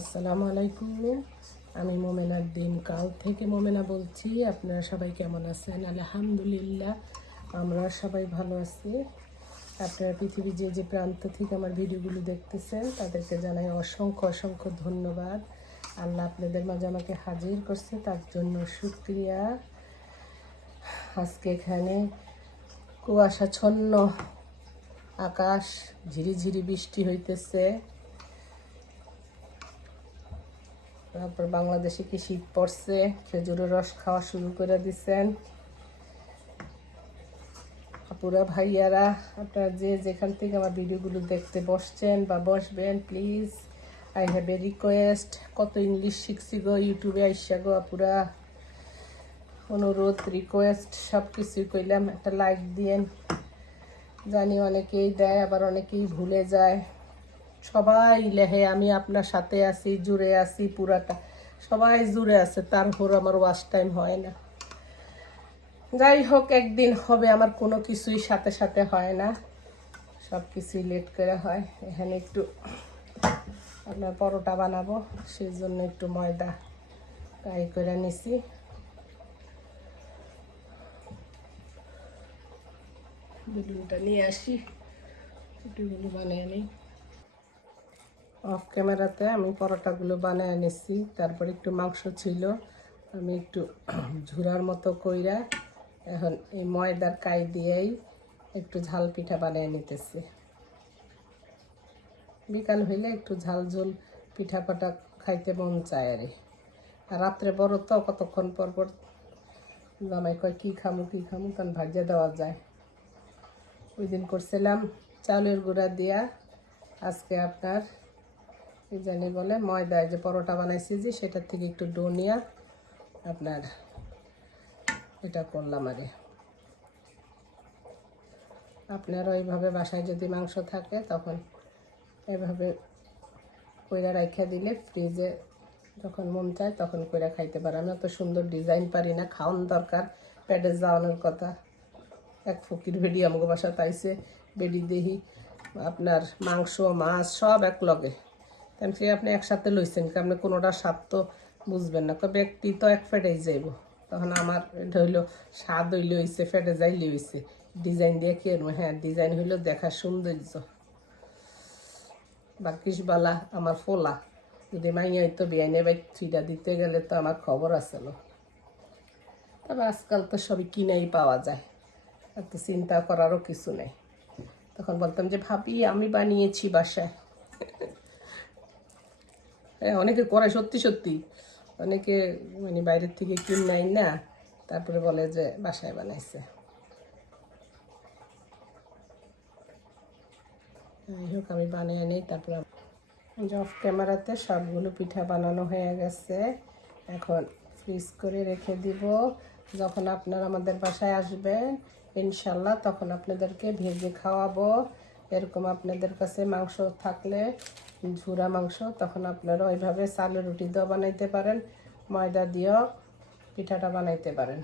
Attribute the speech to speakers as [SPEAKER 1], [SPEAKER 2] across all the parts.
[SPEAKER 1] আসসালামু আলাইকুম। আমি মোমেনার দিন কাল থেকে মোমেনা বলছি। আপনারা সবাই কেমন আছেন? আলহামদুলিল্লাহ, আমরা সবাই ভালো আছি। আপনারা পৃথিবীর যে যে প্রান্ত থেকে আমার ভিডিওগুলো দেখতেছেন, তাদেরকে জানাই অসংখ্য অসংখ্য ধন্যবাদ। আল্লাহ আপনাদের মাঝে আমাকে হাজির করছে, তার জন্য সুক্রিয়া আজকে এখানে কুয়াশাচ্ছন্ন আকাশ, ঝিরিঝিরি বৃষ্টি হইতেছে। তারপর বাংলাদেশে কি শীত পড়ছে? খেজুরের রস খাওয়া শুরু করে দিছেন। আপুরা, ভাইয়ারা, আপনারা যে যেখান থেকে আমার ভিডিওগুলো দেখতে বসছেন বা বসবেন please I have a request কত ইংলিশ শিখছি গো, ইউটিউবে আইসা গো আপুরা। অনুরোধ রিকোয়েস্ট সব কিছুই কইলাম। একটা লাইক দিয়েন। জানি অনেকেই দেয়, আবার অনেকেই ভুলে যায়। সবাই লেহে, আমি আপনার সাথে আছি, জুড়ে আছি পুরাটা। সবাই জুড়ে আছে তারপর আমার ওয়াশ টাইম হয় না। যাই হোক, একদিন হবে, আমার কোনো কিছুই সাথে সাথে হয় না। সব কিছুই লেট করে হয়। এখানে একটু আপনার পরোটা বানাবো, সেই জন্য একটু ময়দা কাই করে নিছি। বেলুনটা নিয়ে আসি। রুটিগুলো বানিয়ে নিই। অফ ক্যামেরাতে আমি পরোটাগুলো বানিয়ে নিছি তারপর একটু মাংস ছিল। আমি একটু ঝুরার মতো কইরা এখন এই ময়দার কাই দিয়েই একটু ঝাল পিঠা বানিয়ে নিতেছি। বিকাল হইলে একটু ঝাল ঝোল পিঠা পাটা খাইতে মন চায় আরে। আর রাত্রে বড় তো, কতক্ষণ পর পর জামাই কয়, কী খামু কী খামু? তখন ভাজিয়ে দেওয়া যায়। ওই দিন করছিলাম চাউলের গুঁড়া দিয়া। আজকে আপনার কি জানি বলে ময়দায় যে পরোটা বানাইছি যে, সেটার থেকে একটু ডো নিয়া আপনার এটা করলাম আরে আপনার ওইভাবে বাসায় যদি মাংস থাকে, তখন এভাবে কইরা রাইখা দিলে ফ্রিজে যখন মন চায়, তখন কইরা খাইতে পারে। আমি অত সুন্দর ডিজাইন পারি না, খাওয়ান দরকার প্যাডে যাওয়ানোর কথা। এক ফকির বেডি আমাকে বাসা তাইছে বেডি দেহি, আপনার মাংস, মাছ সব এক লগে তেমন সে আপনি একসাথে লইছেন কি আপনি কোনোটা স্বাদ তো বুঝবেন না। একটি তো এক ফেটেই যাইব। তখন আমার এটা হইল, স্বাদ হইলে হইছে, ফেটে যাইলে হইছে। ডিজাইন দিয়ে কি? হ্যাঁ ডিজাইন হইল দেখার সৌন্দর্য। বাকিসবালা আমার ফোলা। যদি মাইয়া হইতো বিয়াইনে বাই থ্রিটা দিতে গেলে তো আমার খবর আছিল তবে আজকাল তো সবই কিনেই পাওয়া যায়। এত চিন্তা করারও কিছু নেই। তখন বলতাম যে, ভাবি, আমি বানিয়েছি বাসায়। হ্যাঁ অনেকে করে সত্যি সত্যি। অনেকে মানে বাইরের থেকে কিন নাই না, তারপরে বলে যে বাসায় বানাইছে। যাই হোক, আমি বানিয়ে নিই, তারপরে অফ ক্যামেরাতে সবগুলো পিঠা বানানো হয়ে গেছে। এখন ফ্রিজ করে রেখে দিব। যখন আপনারা আমাদের বাসায় আসবেন, ইনশাল্লাহ তখন আপনাদেরকে ভেজে খাওয়াবো। এরকম আপনাদের কাছে মাংস থাকলে ঝুরা মাংস, তখন আপনারা ওইভাবে চালের রুটি দিয়েও বানাইতে পারেন, ময়দা দিয়েও পিঠাটা বানাইতে পারেন।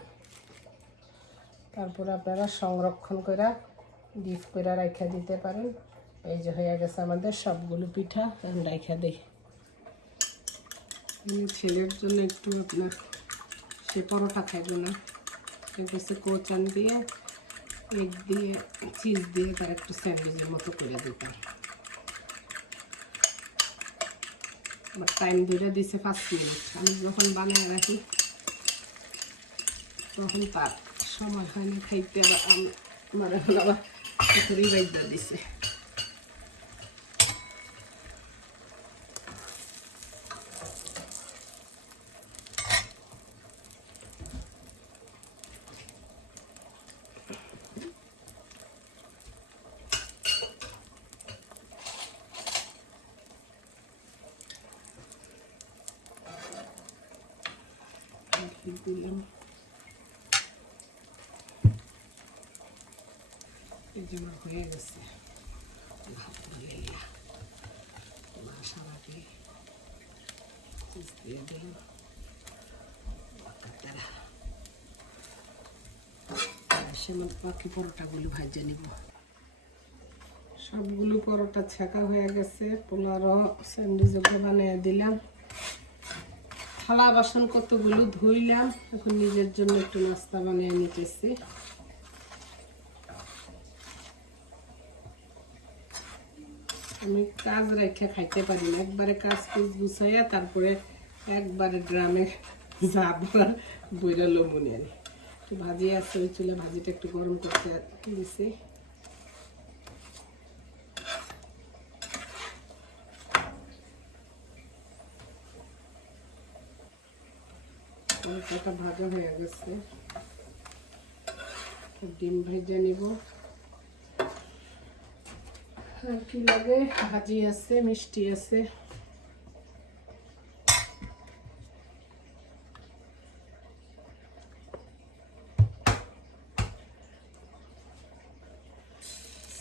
[SPEAKER 1] তারপর আপনারা সংরক্ষণ করে ডিপ করে রাখা দিতে পারেন। এই যে হয়ে গেছে আমাদের সবগুলো পিঠা, আমি দিই। ছেলের জন্য একটু আপনার, সে পরোটা খাইবে না। গেছে কোচান দিয়ে, এগ দিয়ে, চিজ দিয়ে তার একটু স্যান্ডউইচের মতো করে দিতাম আমার টাইম ধরে দিছে, পাঁচ মিনিট। আমি যখন বানিয়ে রাখি, তখন তার সময় হয় না, খাইতে আবার আমার এখন আবার দিছে। দিলাম এই যে ভাজে নিব সবগুলো পরোটা ছাকা হয়ে গেছে। পোলারও স্যান্ডউইচও বানিয়ে দিলাম। থালা বাসন কতগুলো ধুইলাম, এখন নিজের জন্য একটু নাস্তা বানিয়ে নিতেছি। আমি কাজ রেখে খাইতে পারি না, একবারে কাজ কুজ গুছাইয়া তারপরে একবারে ড্রামে যাবার বইরা লমুনি আনি ভাজি আছে, ওই চুলে ভাজিটা একটু গরম করতে দিছি। কলকাতা ভাজা হয়ে গেছে ডিম ভেজে নিব আর কি লাগে ভাজি আছে মিষ্টি আছে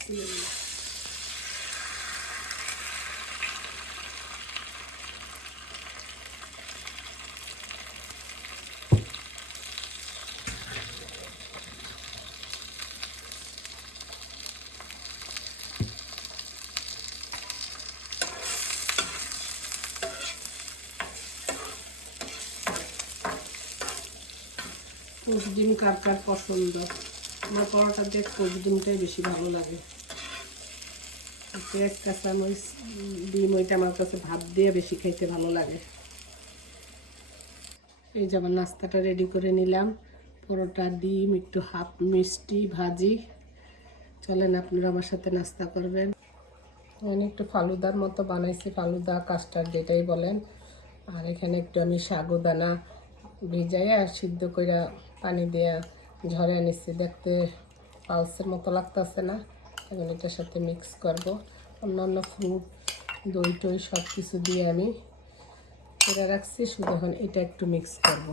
[SPEAKER 1] পোচ ডিম কার কার পছন্দ? আমার পরোটা দিয়ে ডিমটাই বেশি ভালো লাগে। পেঁয়াজ, কাঁচামরিচ, ডিম, ওইটা আমার কাছে ভাত দিয়ে বেশি খাইতে ভালো লাগে। এই যে নাস্তাটা রেডি করে নিলাম। পরোটা, ডিম, একটু হাফ মিষ্টি ভাজি। চলেন আপনারা আমার সাথে নাস্তা করবেন। আমি একটু ফালুদার মতো বানাইছি, ফালুদা, কাস্টার্ড যেটাই বলেন। আর এখানে একটু আমি সাগুদানা ভিজাইয়া সিদ্ধ কইরা পানি দিয়া ঝরে নিচ্ছি দেখতে পালসের মতো লাগতেছে না, এখন এটার সাথে মিক্স করব। অন্যান্য ফ্রুট দই টই সব কিছু দিয়ে আমি করে রাখছি, শুধু এখন এটা একটু মিক্স করব।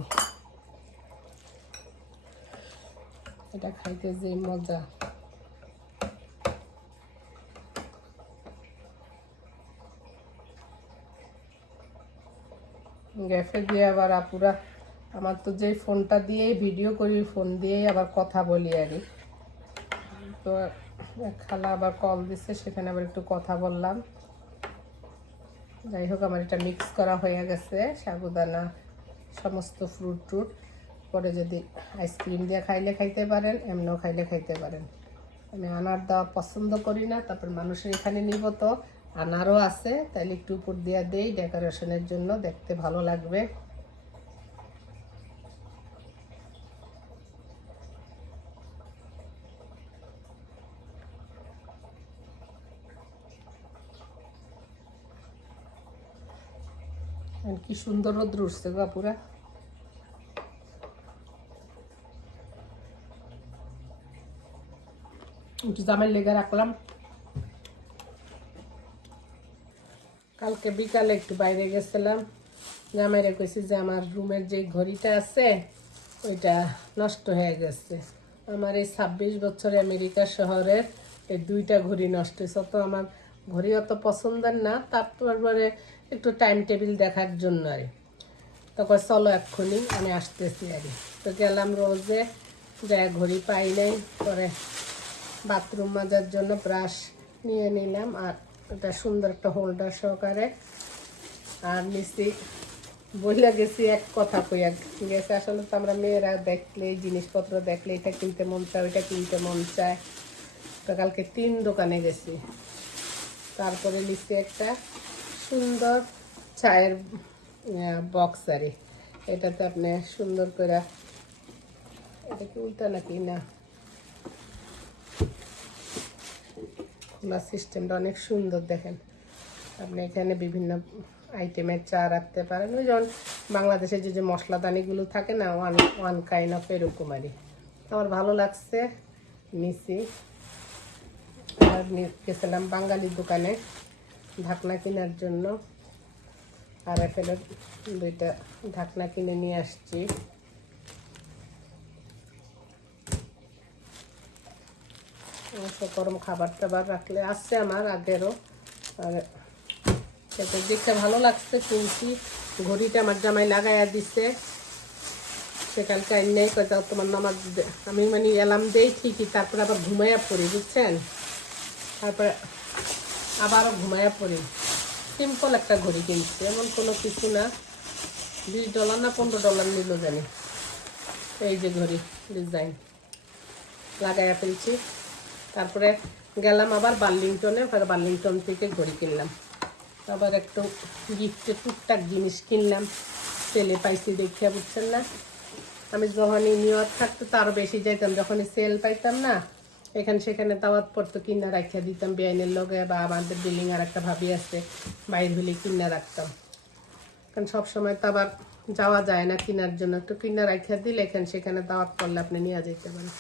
[SPEAKER 1] এটা খাইতে যে মজা। গ্যাসে দিয়ে আবার আপুরা আমার তো যেই ফোনটা দিয়েই ভিডিও করি ফোন দিয়েই আবার কথা বলি আর তো খালা আবার কল দিছে, সেখানে আবার একটু কথা বললাম। যাই হোক, আমার এটা মিক্স করা হয়ে গেছে, সাগুদানা, সমস্ত ফ্রুট ট্রুট। পরে যদি আইসক্রিম দিয়ে খাইলে খাইতে পারেন, এমনও খাইলে খাইতে পারেন। আমি আনার দেওয়া পছন্দ করি না, তারপর মানুষের এখানে নিব তো। আনারও আছে, তাইলে একটু উপর দিয়ে দেই ডেকোরেশনের জন্য। দেখতে ভালো লাগবে আর কি সুন্দর রোদ্র উঠছে গা পুরা জামের লেগে রাখলাম। কালকে বিকালে একটু বাইরে গেছিলাম। জামাইরে কইছি যে আমার রুমের যে ঘড়িটা আছে, ওইটা নষ্ট হয়ে গেছে। আমার এই ছাব্বিশ বছরে আমেরিকা শহরের এই দুইটা ঘড়ি নষ্ট হয়েছে। তো আমার ঘড়ি অত পছন্দের না তারপরে একটু টাইম টেবিল দেখার জন্য আর। তখন চলো এক্ষুনি, আমি আসতেছি আর তো গেলাম রোজে, যা ঘড়ি পাই নাই, পরে বাথরুম মাজার জন্য ব্রাশ নিয়ে নিলাম, আর এটা সুন্দর একটা হোল্ডার সহকারে। আর নিচে বইলা গেছি, এক কথা কইয়া গেছে, আসলে তো আমরা মেয়েরা দেখলে, জিনিসপত্র দেখলে, এটা কিনতে মন চায়, ওইটা কিনতে মন চায়। তো কালকে তিন দোকানে গেছি। তারপরে নিচে একটা সুন্দর চায়ের বক্স আরে। এটাতে আপনি সুন্দর করে, এটা কি উল্টা নাকি? না। খোলা সিস্টেমটা অনেক সুন্দর দেখেন। আপনি এখানে বিভিন্ন আইটেমের চা রাখতে পারেন। ওই যেমন বাংলাদেশে যে যে মশলাদানিগুলো থাকে না ওয়ান ওয়ান কাইন্ড অফ এরকম আরই আমার ভালো লাগছে, নিছি। আর গেছিলাম বাঙালির দোকানে ঢাকনা কেনার জন্য। আর এফেলের দুইটা ঢাকনা কিনে নিয়ে আসছি। গরম খাবার টাবার রাখলে আসছে আমার আগেরও। আর সেটা দেখতে ভালো লাগছে কিনছি ঘড়িটা আমার জামাই লাগাইয়া দিছে। সেকালকে নেই কথা তোমার নামাজ আমি মানে এলাম দেই ঠিকই, তারপরে আবার ঘুমাইয়া পড়ি, বুঝছেন? তারপরে আবারও ঘুমায়া পড়ি। সিম্পল একটা ঘড়ি কিনছি, এমন কোনো কিছু না। বিশ ডলার না পনেরো ডলার নিল জানি। এই যে ঘড়ি ডিজাইন লাগাইয়া ফেলছি। তারপরে গেলাম আবার বার্লিংটনে বার্লিংটন থেকে ঘড়ি কিনলাম। আবার একটু গিফটে টুকটাক জিনিস কিনলাম। সেলে পাইছি দেখিয়া, বুঝছেন না? আমি যখনই নিউ ইয়র্ক থাকতো তো আরও বেশি যাইতাম, যখনই সেল পাইতাম না এখানে সেখানে দাওয়াত পড়তো, কিনা রাখিয়া দিতাম, বেআইনের লগে বা আমাদের বিল্ডিং আর একটা ভাবি আছে বাইর হলে কিনা রাখতাম। কারণ সবসময় তো আবার যাওয়া যায় না কেনার জন্য, একটু কিনা রাখিয়া দিলে এখানে সেখানে দাওয়াত করলে আপনি নিয়ে যেতে পারেন।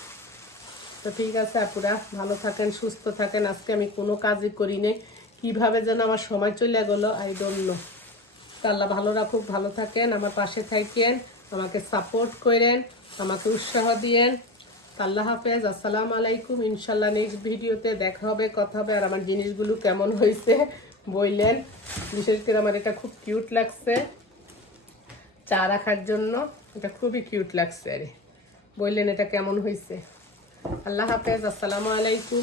[SPEAKER 1] তো ঠিক আছে আপুরা, ভালো থাকেন, সুস্থ থাকেন, আজকে আমি কোনো কাজই করি নাই। কীভাবে যেন আমার সময় চলে গেলো আই ডোন্ট নো আল্লাহ ভালো রাখুক, ভালো থাকেন, আমার পাশে থাকেন, আমাকে সাপোর্ট করেন, আমাকে উৎসাহ দিয়েন। আল্লাহ হাফেজ, আসসালাম আলাইকুম। ইনশাল্লাহ নেক্সট ভিডিওতে দেখা হবে, কথা হবে আর আমার জিনিসগুলো কেমন হয়েছে বললেন। বিশেষ করে আমার এটা খুব কিউট লাগছে। চা রাখার জন্য এটা খুবই কিউট লাগছে আরে বললেন এটা কেমন হয়েছে। আল্লাহ হাফেজ, আসসালামু আলাইকুম।